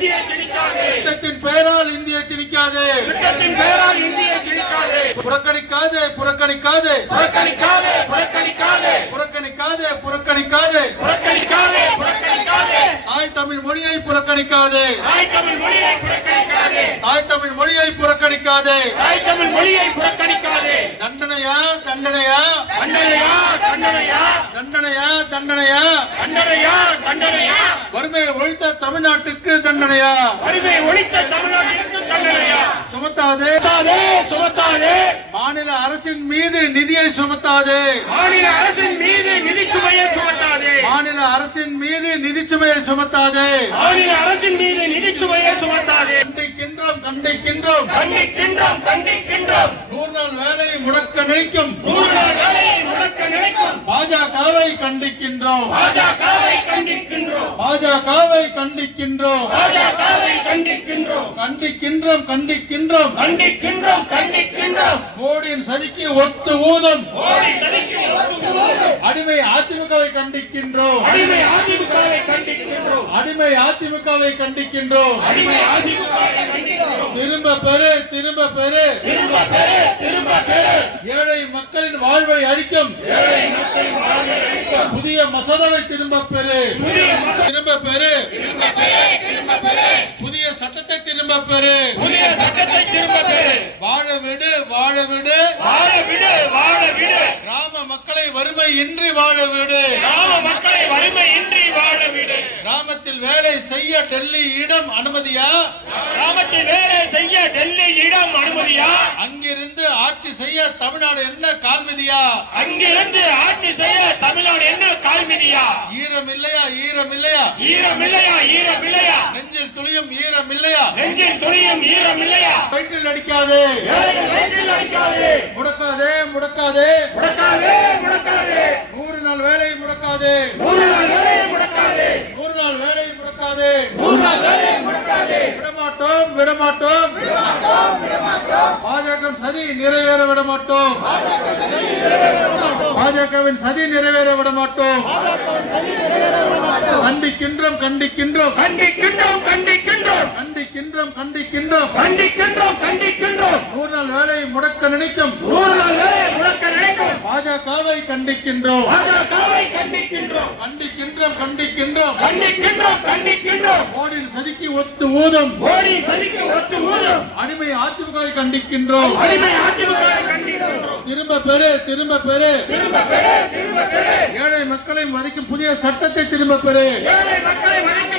இந்தியை திணிக்காதே. திட்டத்தின் பெயரால் இந்தியை திணிக்காதே. திட்டத்தின் பெயரால் இந்தியை திணிக்காதே. புறக்கணிக்காதே புறக்கணிக்காதே புறக்கணிக்காதே புறக்கணிக்காதே புறக்கணிக்காதே புறக்கணிக்காதே புறக்கணிக்காதே புறக்கணிக்காதே. தாய் தமிழ் மொழியை புறக்கணிக்காதே. தாய் தமிழ் மொழியை புறக்கணிக்காதே. தாய் தமிழ் மொழியை புறக்கணிக்காதே. தாய் தமிழ் மொழியை புறக்கணிக்காதே. தண்டனையா தண்டனையா தண்டனையா தண்டனையா தண்டனையா தண்டனையா தண்டனையா தண்டனையா. வறுமையை ஒழித்த தமிழ்நாட்டுக்கு தண்டனையா. வறுமை ஒழித்த தமிழ்நாட்டிற்கு தண்டனையா. சுமத்தாதே சுமத்தாதே. மாநில அரசின் மீது நிதியை சுமத்தாதே. மாநில அரசின் மீது நிதி சுமையை சுமத்தாதே. மாநில அரசின் மீது நிதி சுமையை சுமத்தாதே. மாநில அரசின் மீது நிதி சுமையை சுமத்தாதே. கண்டிக்கின்றோம் கண்டிக்கின்றோம் கண்டிக்கின்றோம் கண்டிக்கின்றோம். 100 நாள் வேலையை முடக்க நினைக்கும் 100 நாள் வேலையை முடக்க நினைக்கும் பாஜகவை கண்டிக்கின்றோம். பாஜகவை கண்டிக்கின்றோம். பாஜகவை கண்டிக்கின்றோம். பாஜகவை கண்டிக்கின்றோம். கண்டிக்கின்றோம் கண்டிக்கின்றோம் கண்டிக்கின்றோம் கண்டிக்கின்றோம். மோடியின் சதிக்கு ஒத்து ஊதும் மோடி சதிக்கு ஒத்து ஊதும் அடிமை அதிமுகவை கண்டிக்கின்றோம். அடிமை அதிமுகவை கண்டிக்கின்றோம். அடிமை அதிமுகவை கண்டிக்கின்றோம். அடிமை அதிமுகவை கண்டிக்கின்றோம். திரும்ப பெறு திரும்ப பெறு திரும்ப பெறு திரும்ப பெறு. ஏழை மக்களின் வாழ்வை அழிக்கும் ஏழை மக்களின் வாழ்வை அழிக்கும் புதிய மசோதாவை திரும்ப பெறு. திரும்ப பெறு திரும்ப பெறு திரும்ப பெறு. புதிய சட்டத்தை திரும்ப பெறு. புதிய சட்டத்தை திரும்ப பெறு. வாழ விடு வாழ விடு வாழ விடு வாழ விடு. கிராம மக்களை வறுமை இன்றி வாழ விடு. கிராம மக்களை வறுமை இன்றி வாழ விடு. கிராமத்தில் வேலை செய்ய டெல்லி இடம் அனுமதியா. கிராமத்தில் வேலை செய்ய டெல்லி இடம் அனுமதியா. அங்கிருந்து ஆட்சி செய்ய தமிழ்நாடு என்ன கால்மிதியா. அங்கிருந்து ஆட்சி செய்ய தமிழ்நாடு என்ன கால்மிதியா. ஈரம் இல்லையா ஈரம் இல்லையா ஈரம் இல்லையா ஈரம் இல்லையா. நெஞ்சில் துளியும் ஈரம் இல்லையா. நெஞ்சில் துணியும் ஈரம் இல்லையா. வயிற்றில் அடிக்காதே வயிற்றில் அடிக்காதே. முடக்காதே முடக்காதே முடக்காதே முடக்காதே. 100 நாள் வேலை முடக்காதே. 100 நாள் வேலையை முடக்காதே. 100 நாள் வேலை முடக்காதே. 100 நாள் வேலையை முடக்காதே. விடமாட்டோம் விடமாட்டோம் விடமாட்டோம் விடமாட்டோம். பாஜக சதி நிறைவேற விடமாட்டோம். பாஜகவின் சதி நிறைவேற விடமாட்டோம். கண்டிக்கின்றோம் கண்டிக்கின்றோம் கண்டிக்கின்றோம் கண்டிக்கின்றோம் கண்டிக்கின்றோம் கண்டிக்கின்றோம் கண்டிக்கின்றோம் கண்டிக்கின்றோம். 100 நாள் வேலை முடக்க நினைக்கும் 100 நாள் வேலையை முடக்க நினைக்கும் பாஜகவை கண்டிக்கின்றோம். பாஜகவை கண்டிக்கின்றோம். கண்டிக்கின்றோம் கண்டிக்கின்றோம் கண்டிக்கின்றோம் கண்டிக்கின்றோம். மோடியின் சதிக்கு ஒத்து ஊதும் மோடி சதிக்கு ஒத்து ஊதும் அடிமை அதிமுகவை கண்டிக்கின்றோம். அடிமை அதிமுகவை கண்டிக்கின்றோம். திரும்ப பெறு திரும்ப பெறு திரும்ப பெறு திரும்ப பெறு. ஏழை மக்களை மதிக்கும் புதிய சட்டத்தை திரும்ப பெறு. ஏழை மக்களை மதிக்கும்